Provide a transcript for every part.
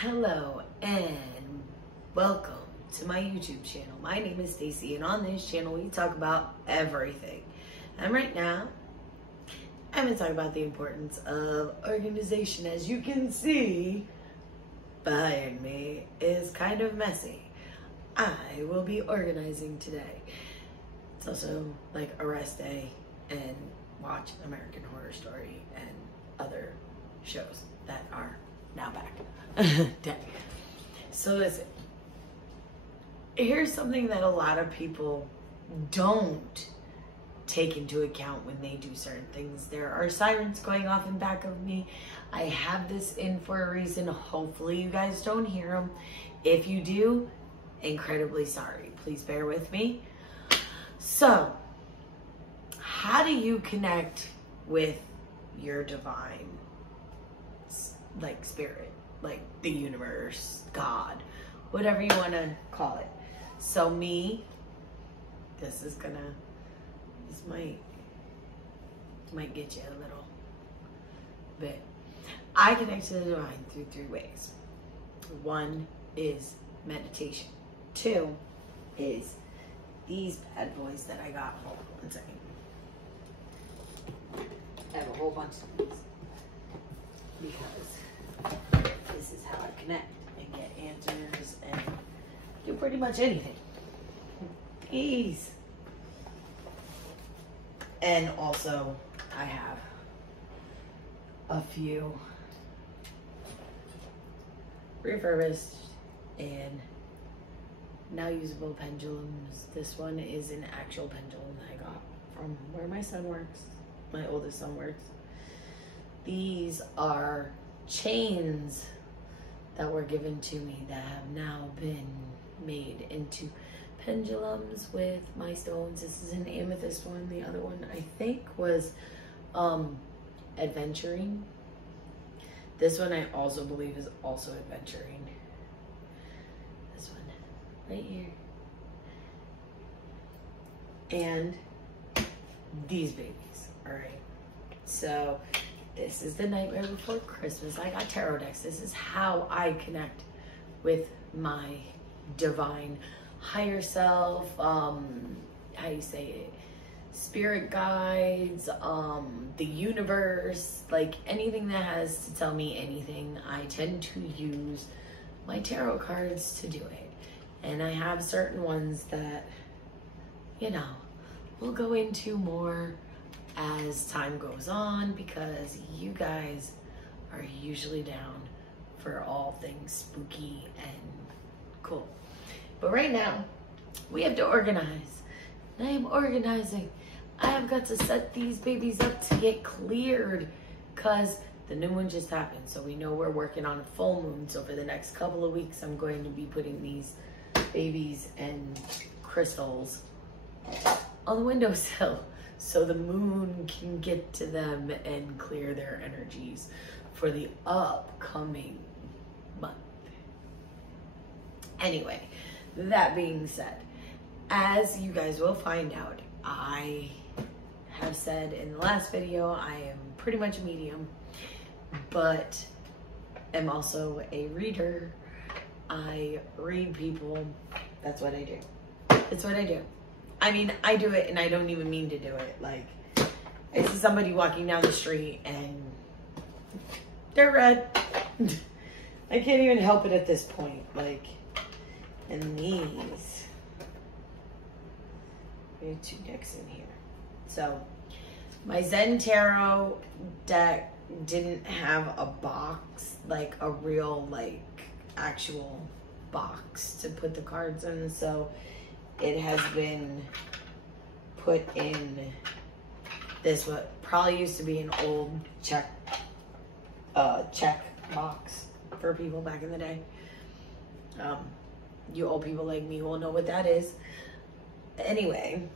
Hello and welcome to my YouTube channel. My name is Stacy, and on this channel we talk about everything. And right now, I'm going to talk about the importance of organization. As you can see behind me is kind of messy. I will be organizing today. It's also like a rest day and watch American Horror Story and other shows that are now back. Dead. So listen, here's something that a lot of people don't take into account when they do certain things. There are sirens going off in back of me. I have this in for a reason. Hopefully you guys don't hear them. If you do, incredibly sorry. Please bear with me. So, how do you connect with your divine, like, spirit, like the universe, God, whatever you want to call it? So me, this might get you a little bit. I connect to the divine through 3 ways. 1 is meditation. 2 is these bad boys that I got. Hold on 1 second. I have a whole bunch of these because this is how I connect and get answers and do pretty much anything. These. And also I have a few refurbished and now usable pendulums. This one is an actual pendulum that I got from where my son works, my oldest son works. These are chains that were given to me that have now been made into pendulums with my stones. This is an amethyst one. The other one I think was adventuring. This one I also believe is also adventuring. This one right here. And these babies. Alright. So this is the Nightmare Before Christmas. I got tarot decks. This is how I connect with my divine higher self, how you say it, spirit guides, the universe, like anything that has to tell me anything. I tend to use my tarot cards to do it. And I have certain ones that, you know, we'll go into more as time goes on because you guys are usually down for all things spooky and cool. But right now, we have to organize. And I am organizing. I have got to set these babies up to get cleared because the new moon just happened. So we know we're working on a full moon. So for the next couple of weeks, I'm going to be putting these babies and crystals on the windowsill so the moon can get to them and clear their energies for the upcoming month. Anyway, that being said, as you guys will find out, I have said in the last video, I am pretty much a medium, but am also a reader. I read people. That's what I do. It's what I do. I mean, I do it and I don't even mean to do it. Like, I see somebody walking down the street and they're red. I can't even help it at this point. Like, and these, we have 2 decks in here. So, my Zen Tarot deck didn't have a box, like a real, like, actual box to put the cards in. So, it has been put in this, what probably used to be an old check box for people back in the day. You old people like me will know what that is. Anyway,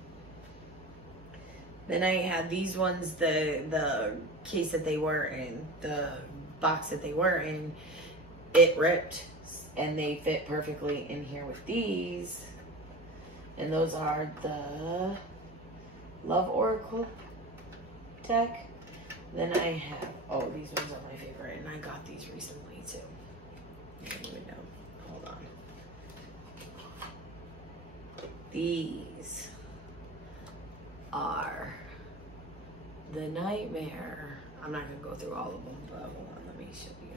then I had these ones, the case that they were in, the box that they were in, it ripped, and they fit perfectly in here with these. And those are the Love Oracle deck. Then I have, oh, these ones are my favorite, and I got these recently too. I don't even know. Hold on. These are the nightmare. I'm not gonna go through all of them, but hold on, let me show you.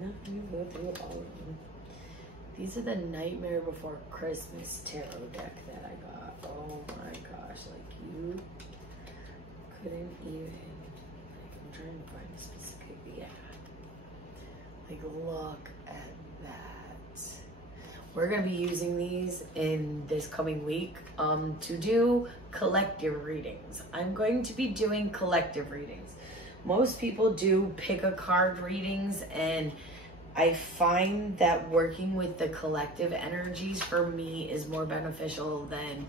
Not gonna go through all of them. These are the Nightmare Before Christmas tarot deck that I got. Oh my gosh, like you couldn't even, like, I'm trying to find a specific, yeah. Like, look at that. We're gonna be using these in this coming week to do collective readings. I'm going to be doing collective readings. Most people do pick a card readings, and I find that working with the collective energies for me is more beneficial than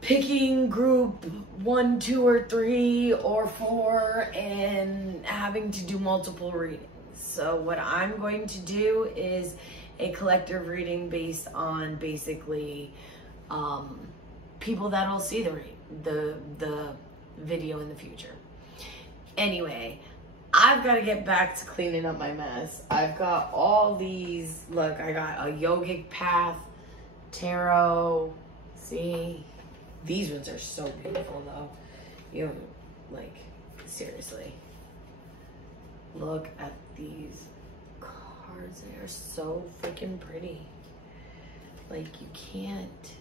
picking group 1, 2, or 3 or 4 and having to do multiple readings. So what I'm going to do is a collective reading based on basically people that'll see the video in the future. Anyway, I've got to get back to cleaning up my mess. I've got all these, look, I got a yogic path, tarot, see? These ones are so beautiful though. You know, like, seriously. Look at these cards. They are so freaking pretty. Like, you can't.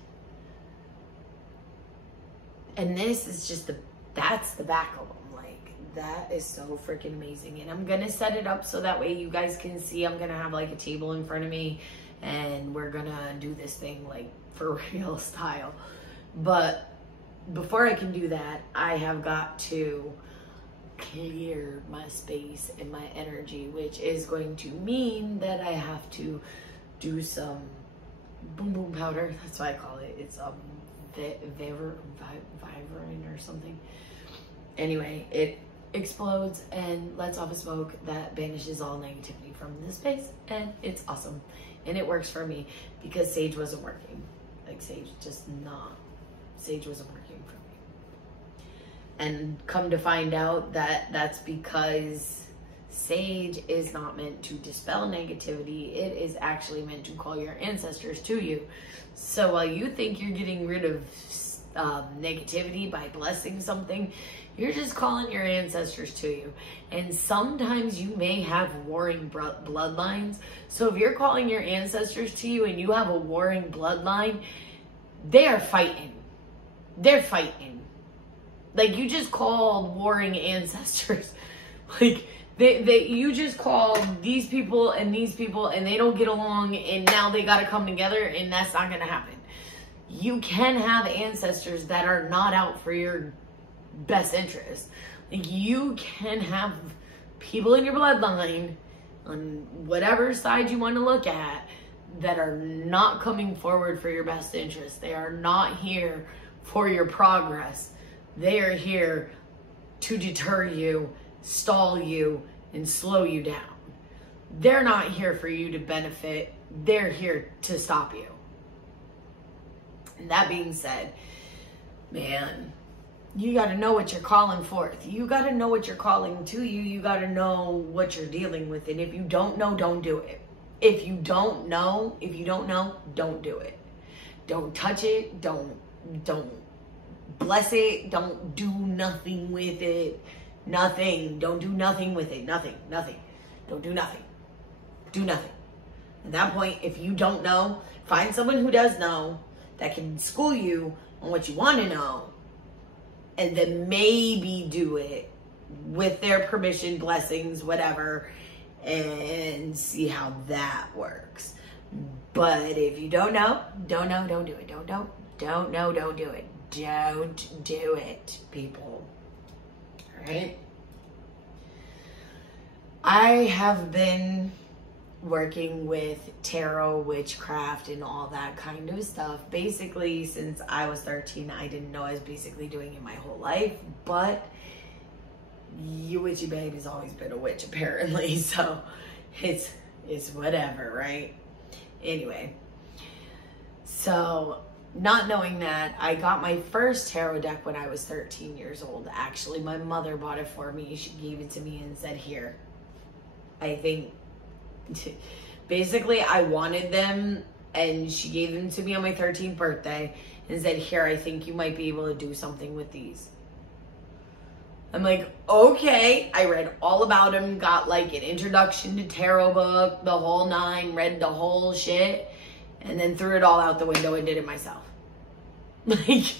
And this is just that's the back of them. Like, that is so freaking amazing. And I'm going to set it up so that way you guys can see. I'm going to have like a table in front of me, and we're going to do this thing like for real style. But before I can do that, I have got to clear my space and my energy, which is going to mean that I have to do some boom boom powder. That's what I call it. It's Vibrine or something. Anyway, it explodes and lets off a smoke that banishes all negativity from the space, and it's awesome. And it works for me because sage wasn't working. Like, sage wasn't working for me. And come to find out that that's because sage is not meant to dispel negativity. It is actually meant to call your ancestors to you. So while you think you're getting rid of negativity by blessing something, you're just calling your ancestors to you. And sometimes you may have warring bloodlines. So if you're calling your ancestors to you and you have a warring bloodline, they are fighting. They're fighting. Like, you just called warring ancestors. Like, you just called these people, and they don't get along, and now they got to come together, and that's not going to happen. You can have ancestors that are not out for your best interest. Like, you can have people in your bloodline on whatever side you want to look at that are not coming forward for your best interest. They are not here for your progress. They are here to deter you, stall you, and slow you down. They're not here for you to benefit. They're here to stop you. And that being said, man, you got to know what you're calling forth. You got to know what you're calling to you. You got to know what you're dealing with. And if you don't know, don't do it. If you don't know, don't do it. Don't touch it. Don't bless it. Don't do nothing with it. Nothing. Don't do nothing with it. Nothing. Don't do nothing. Do nothing. At that point, if you don't know, find someone who does know that can school you on what you want to know, and then maybe do it with their permission, blessings, whatever, and see how that works. But if you don't know, don't do it. Don't know, don't do it. Don't do it, people. All right? I have been working with tarot, witchcraft, and all that kind of stuff basically since I was 13. I didn't know I was basically doing it my whole life, but you witchy babe has always been a witch apparently, so it's whatever, right? Anyway, so not knowing that, I got my first tarot deck when I was 13 years old. Actually, my mother bought it for me. She gave it to me and said, here. I think, basically, I wanted them, and she gave them to me on my 13th birthday and said, here, I think you might be able to do something with these. I'm like, okay. I read all about them, got like an introduction to tarot book, the whole nine, read the whole shit, and then threw it all out the window and did it myself. Like,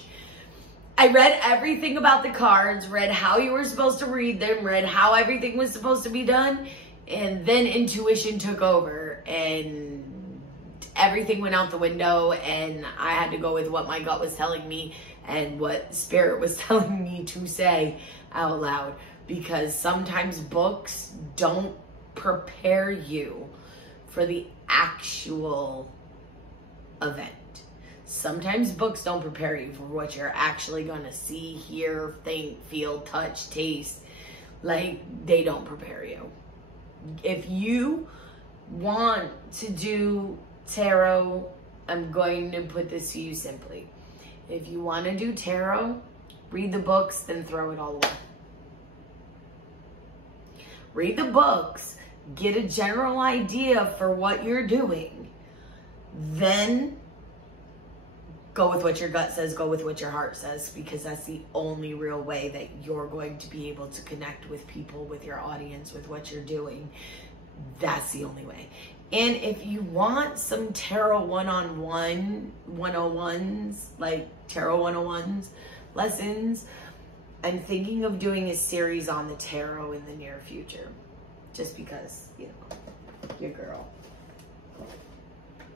I read everything about the cards, read how you were supposed to read them, read how everything was supposed to be done, and then intuition took over, and everything went out the window, and I had to go with what my gut was telling me and what spirit was telling me to say out loud, because sometimes books don't prepare you for the actual event. Sometimes books don't prepare you for what you're actually gonna see, hear, think, feel, touch, taste. Like, they don't prepare you. If you want to do tarot, I'm going to put this to you simply. If you want to do tarot, read the books, then throw it all away. Read the books, get a general idea for what you're doing, then go with what your gut says, go with what your heart says, because that's the only real way that you're going to be able to connect with people, with your audience, with what you're doing. That's the only way. And if you want some tarot one-on-one 101s, like tarot 101s lessons, I'm thinking of doing a series on the tarot in the near future. Just because, you know, your girl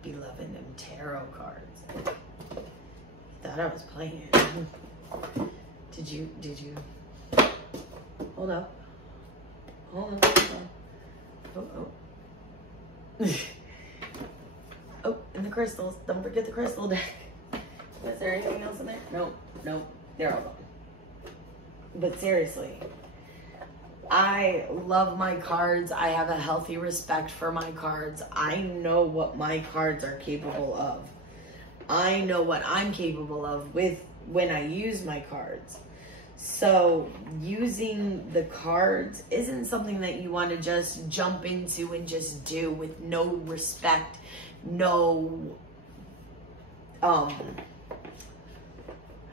be loving them tarot cards. Thought I was playing. Did you? Hold up. Hold on. Oh. Oh, and the crystals. Don't forget the crystal deck. Is there anything else in there? Nope. They're all gone. But seriously, I love my cards. I have a healthy respect for my cards. I know what my cards are capable of. I know what I'm capable of when I use my cards. So using the cards isn't something that you want to just jump into and just do with no respect, no, how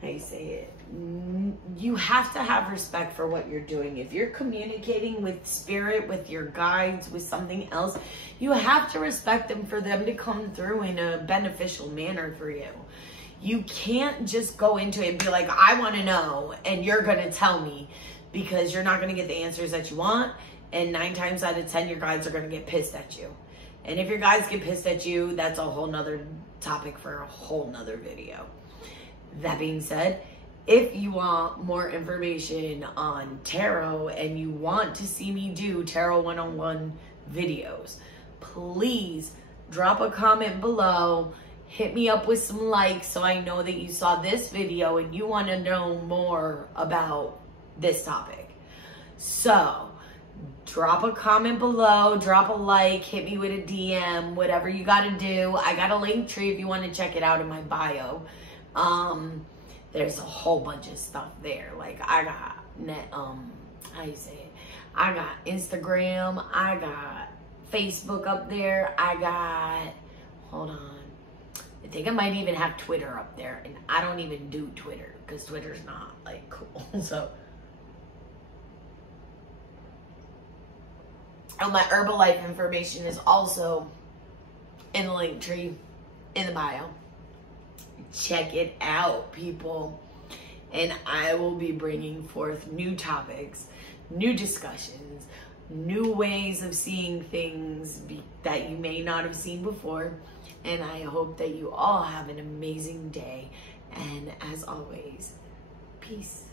you say it? You have to have respect for what you're doing. If you're communicating with spirit, with your guides, with something else, you have to respect them for them to come through in a beneficial manner for you. You can't just go into it and be like, I want to know, and you're going to tell me, because you're not going to get the answers that you want. And 9 times out of 10, your guides are going to get pissed at you. And if your guides get pissed at you, that's a whole nother topic for a whole nother video. That being said, if you want more information on tarot and you want to see me do tarot 101 videos, please drop a comment below. Hit me up with some likes so I know that you saw this video and you want to know more about this topic. So drop a comment below, drop a like, hit me with a DM, whatever you got to do. I got a link tree if you want to check it out in my bio. There's a whole bunch of stuff there. Like, I got how you say it? I got Instagram, I got Facebook up there, I got, hold on, I think I might even have Twitter up there, and I don't even do Twitter because Twitter's not like cool. So, and my Herbalife information is also in the link tree in the bio. Check it out, people. And I will be bringing forth new topics, new discussions, new ways of seeing things that you may not have seen before. And I hope that you all have an amazing day. And as always, peace.